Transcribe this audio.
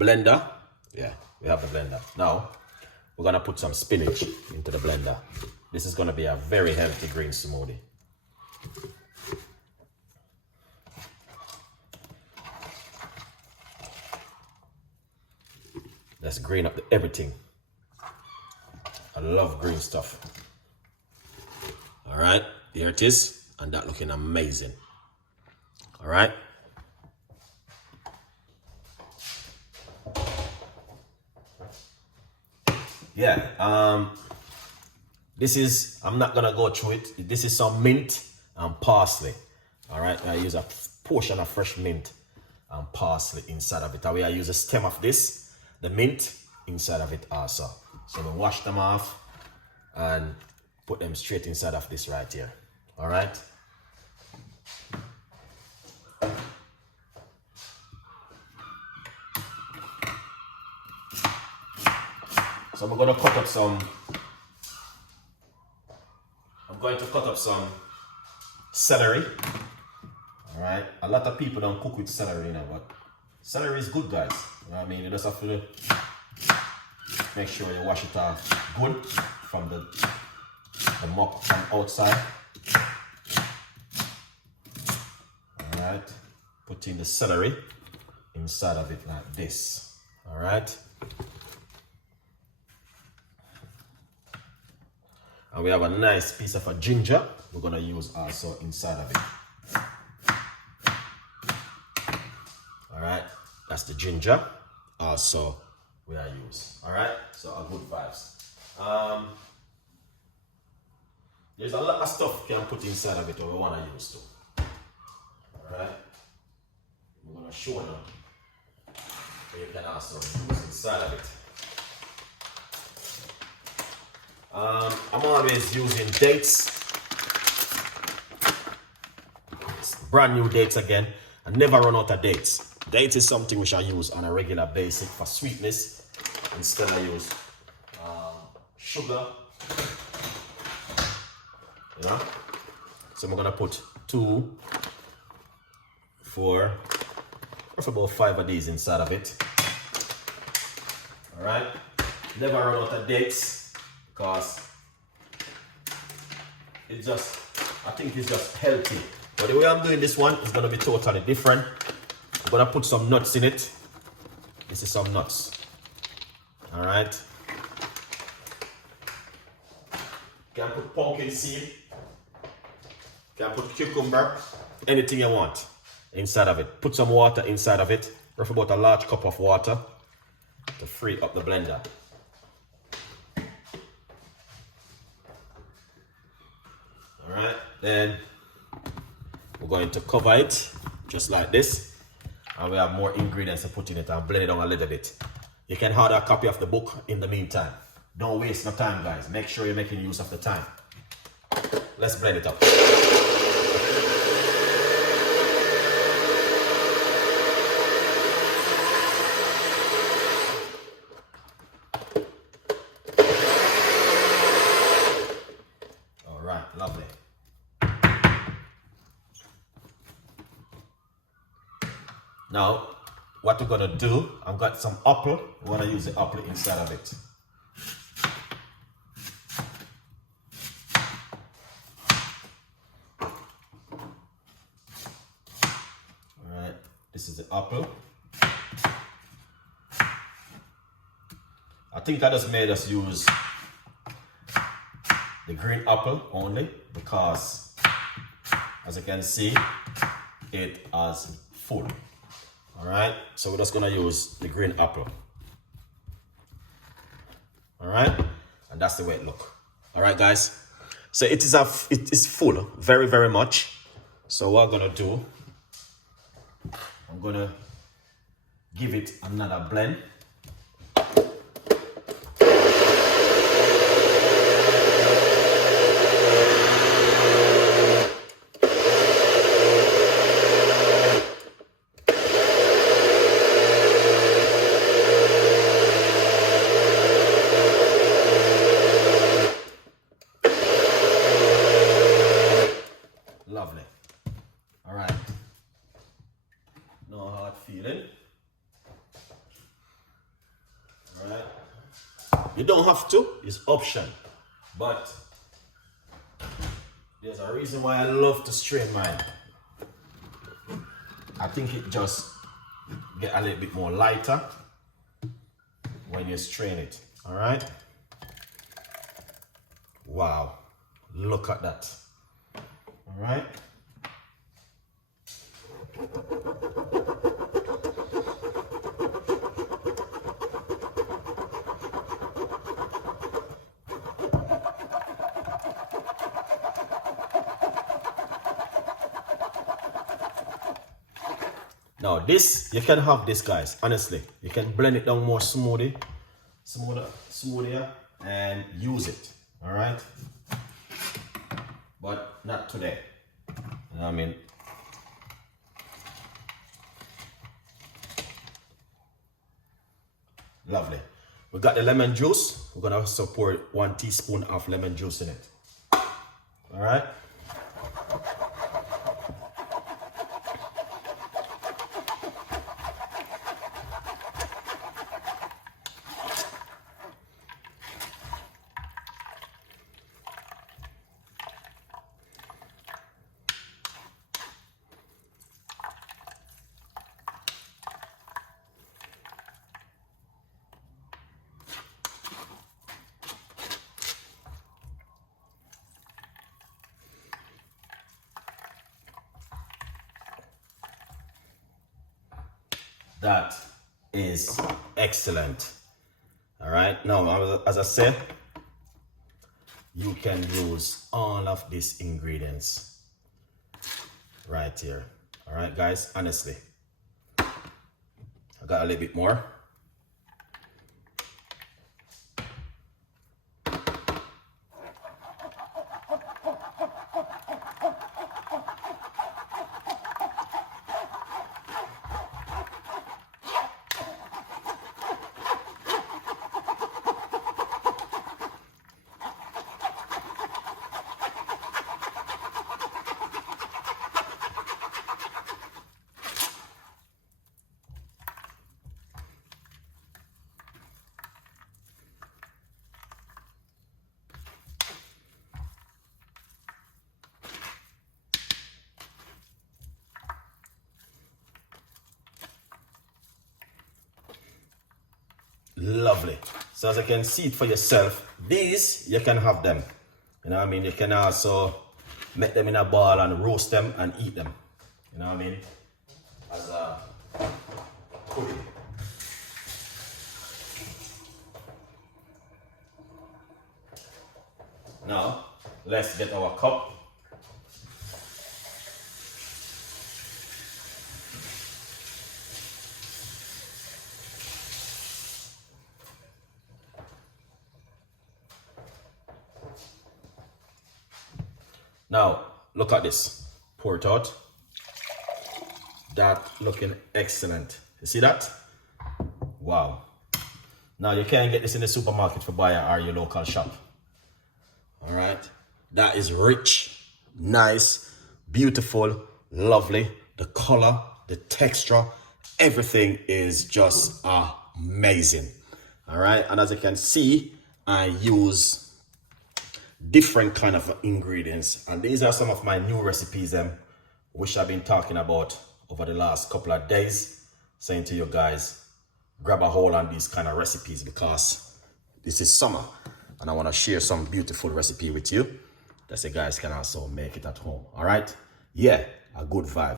blender. Yeah, we have the blender. Now, we're gonna put some spinach into the blender. This is gonna be a very healthy green smoothie. Let's green up everything. I love green stuff. All right, here it is, and that looking amazing. All right. Yeah, this is, I'm not gonna go through it. This is some mint and parsley. All right, I use a portion of fresh mint and parsley inside of it. I use a stem of this, the mint inside of it also. So we wash them off and put them straight inside of this right here. All right. So I'm going to cut up some, celery. All right. A lot of people don't cook with celery, you know, but celery is good, guys. You know what I mean? You just have to make sure you wash it off good from the muck from outside. All right. Put in the celery inside of it like this. All right. And we have a nice piece of a ginger we're gonna use also inside of it. All right, that's the ginger also we are use. All right, so a good vibes. There's a lot of stuff you can put inside of it that we wanna use too. All right, we're gonna show them what you can also use inside of it. I'm always using dates, brand new dates again. I never run out of dates. Dates is something which I use on a regular basis for sweetness. Instead I use sugar, you know. So I'm gonna put 2, 4, or about 5 of these inside of it. All right, never run out of dates. Because it's just, I think it's just healthy. But the way I'm doing this one is gonna be totally different. I'm gonna put some nuts in it. This is some nuts. All right. You can put pumpkin seed. You can put cucumber. Anything you want inside of it. Put some water inside of it. Roughly about a large cup of water to free up the blender. Alright, then we're going to cover it just like this, and we have more ingredients to put in it and blend it down a little bit. You can order a copy of the book in the meantime. Don't waste no time, guys. Make sure you're making use of the time. Let's blend it up. Alright, lovely. Now, what we're gonna do, I've got some apple. We're gonna use the apple inside of it. All right, this is the apple. I think I just made us use the green apple only because, as you can see, it is full. All right, so we're just gonna use the green apple. All right, and that's the way it look. All right, guys. So it is full, very, very much. So what I'm gonna do, I'm gonna give it another blend. Lovely. All right. No hard feeling. You don't have to, it's option. But there's a reason why I love to strain mine. I think it just get a little bit more lighter when you strain it. All right. Wow, look at that. All right. Now this, you can have this, guys, honestly. You can blend it down more smoothier, and use it, all right? But not today, you know what I mean? Lovely. We got the lemon juice. We're gonna also pour 1 teaspoon of lemon juice in it, all right? That is excellent. All right, now as I said, you can use all of these ingredients right here. All right, guys, honestly, I got a little bit more. Lovely. So as you can see it for yourself, these you can have them, you know what I mean? You can also make them in a ball and roast them and eat them, you know what I mean, as a pudding. Now let's get our cup. Now, look at this. Pour it out. That looking excellent. You see that? Wow. Now, you can't get this in the supermarket for buyer or your local shop. All right. That is rich, nice, beautiful, lovely. The color, the texture, everything is just amazing. All right. And as you can see, I use different kind of ingredients, and these are some of my new recipes which I've been talking about over the last couple of days, saying to you guys, grab a hold on these kind of recipes because this is summer and I want to share some beautiful recipe with you that you guys can also make it at home. All right, yeah, a good vibe.